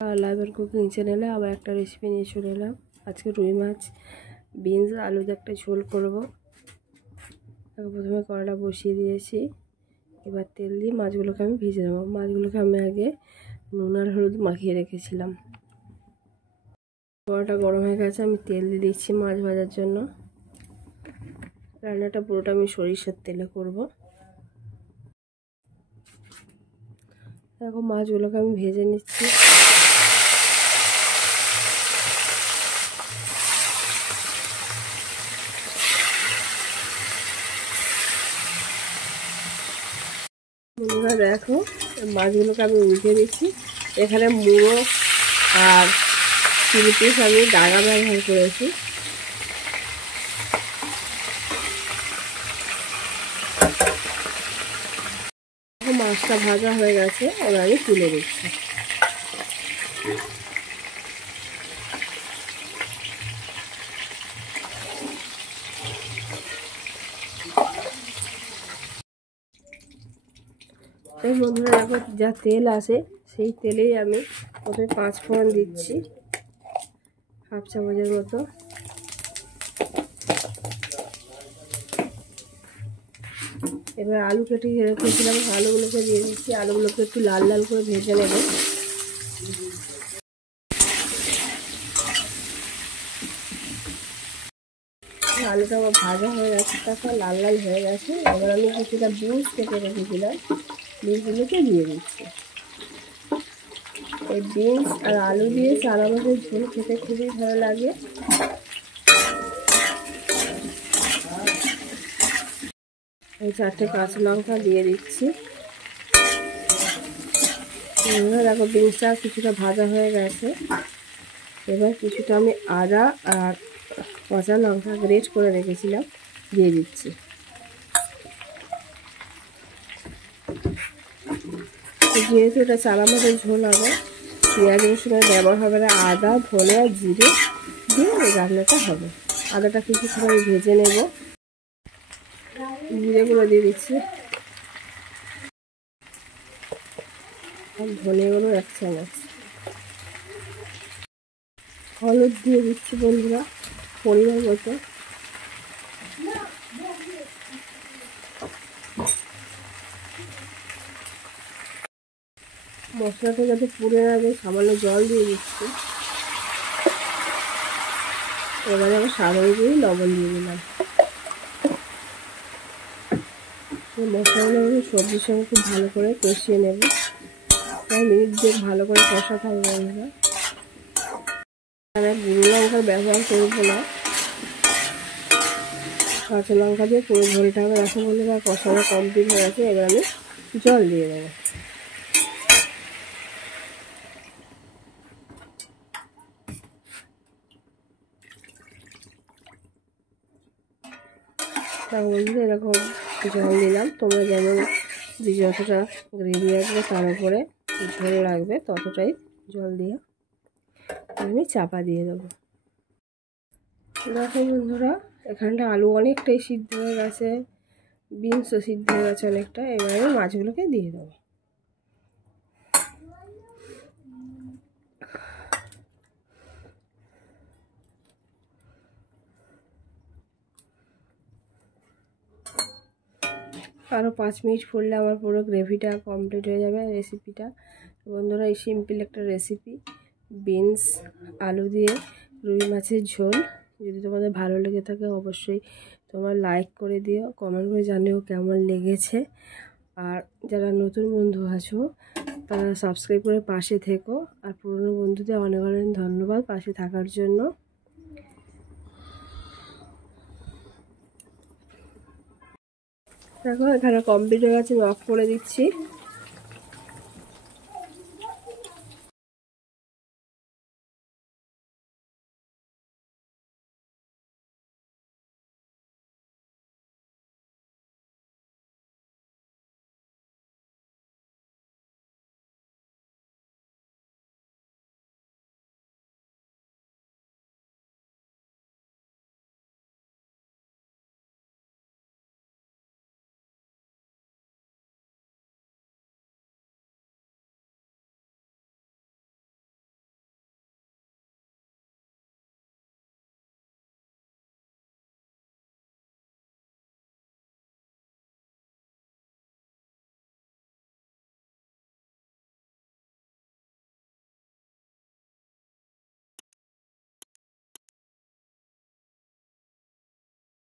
Live আর cooking চ্যানেলে আবার একটা রেসিপি নিয়ে চলে এলাম। আজকে রুই মাছ বিনস আলু দিয়ে একটা ঝোল করব। প্রথমে কড়াটা বসিয়ে দিয়েছি, এবার তেল দিয়ে মাছগুলোকে আমি ভেজে নেব। মাছগুলোকে আমি আগে নুন আর হলুদ মাখিয়ে রেখেছিলাম। কড়াটা গরম হয়ে গেছে, আমি তেল দিয়ে দিচ্ছি মাছ ভাজার জন্য। রান্নাটা পুরোটা আমি সরিষার তেলে করব। দেখো মাছগুলোকে আমি ভেজে নিচ্ছি। বন্ধুরা দেখো মাছগুলোকে আমি উল্টে দিচ্ছি। এখানে মুড়ো আর চিলি পিস আমি ডাগা ব্যবহার করেছি। মাছটা ভাজা হয়ে গেছে, এবার আমি তুলে দিচ্ছি। এই বন্ধুরা দেখো যা তেল আসে সেই তেলেই আমি প্রথমে 5 ফোড়ন দিচ্ছি, হাফ চামচের মতো। এবার আলু কেটে রেখেছিলাম, আলুগুলোকে দিয়ে দিচ্ছি। আলুগুলোকে একটু লাল লাল করে ভেজে নেব। আলুটা আমার ভাজা হয়ে গেছে, তারপর লাল লাল হয়ে গেছে। এবার আমি কিছুটা বিনস কেটে রেখেছিলাম, বিনসগুলোকে দিয়ে দিচ্ছি। এই বিনস আর আলু দিয়ে চানা মাছের ঝোল খেতে খুবই ভালো লাগে। এই 4টে কাঁচা লঙ্কা দিয়ে দিচ্ছি। দেখো বিনসটা কিছুটা ভাজা হয়ে গেছে। এবার কিছুটা আমি আদা আর কাঁচা লঙ্কা গ্রেট করে রেখেছিলাম দিয়ে দিচ্ছি। যেহেতু এটা চানা মাছের ঝোল হবে, পেঁয়াজ রসুনের ব্যবহার হবে না, আদা ধনে আর জিরে দিয়ে রান্নাটা হবে। আদাটা কিছুক্ষণ আমি ভেজে নেব। জিরেগুলো দিয়ে দিচ্ছি, আর ধনেগুলো 1 চামচ। হলুদ দিয়ে দিচ্ছি বন্ধুরা পরিমাণ মতো। মশলাটা যাতে পুড়ে না যায় সামান্য জল দিয়ে দিচ্ছি। এবারে আমি স্বাদ অনুযায়ী লবণ দিয়ে দিলাম। মশলাগুলো সবজির সঙ্গে খুব ভালো করে কষিয়ে নেব। তাই মিনিট দিয়ে ভালো করে কষা থাকবে। বন্ধুরা আমি গুঁড়ো লঙ্কার ব্যবহার করবো না, কাঁচা লঙ্কা দিয়ে পুরো ঝোলটা হবে। এখন বন্ধুরা কষানো কমপ্লিট হয়ে গেছে, এবার আমি জল দিয়ে দেবো। তারপর বন্ধুরা এরকম জল দিলাম। তোমরা যেমন যতটা গ্রেভি আসবে তার উপরে ঝোল লাগবে ততটাই জল দিয়ে আমি চাপা দিয়ে দেবো। দেখো বন্ধুরা এখানটা আলু অনেকটাই সিদ্ধ হয়ে গেছে, বিনসও সিদ্ধ হয়ে গেছে অনেকটা। এবারে আমি মাছগুলোকে দিয়ে দেবো। আরও 5 মিনিট ফুটলে আমার পুরো গ্রেভিটা কমপ্লিট হয়ে যাবে রেসিপিটা। বন্ধুরা এই সিম্পল একটা রেসিপি, বিনস আলু দিয়ে রুই মাছের ঝোল। যদি তোমাদের ভালো লেগে থাকে অবশ্যই তোমরা লাইক করে দিও, কমেন্ট করে জানিও কেমন লেগেছে। আর যারা নতুন বন্ধু আছো তারা সাবস্ক্রাইব করে পাশে থেকো। আর পুরনো বন্ধুদের অনেক অনেক ধন্যবাদ পাশে থাকার জন্য। দেখো এখানে কমপ্লিট হয়ে গেছে, আমি অফ করে দিচ্ছি।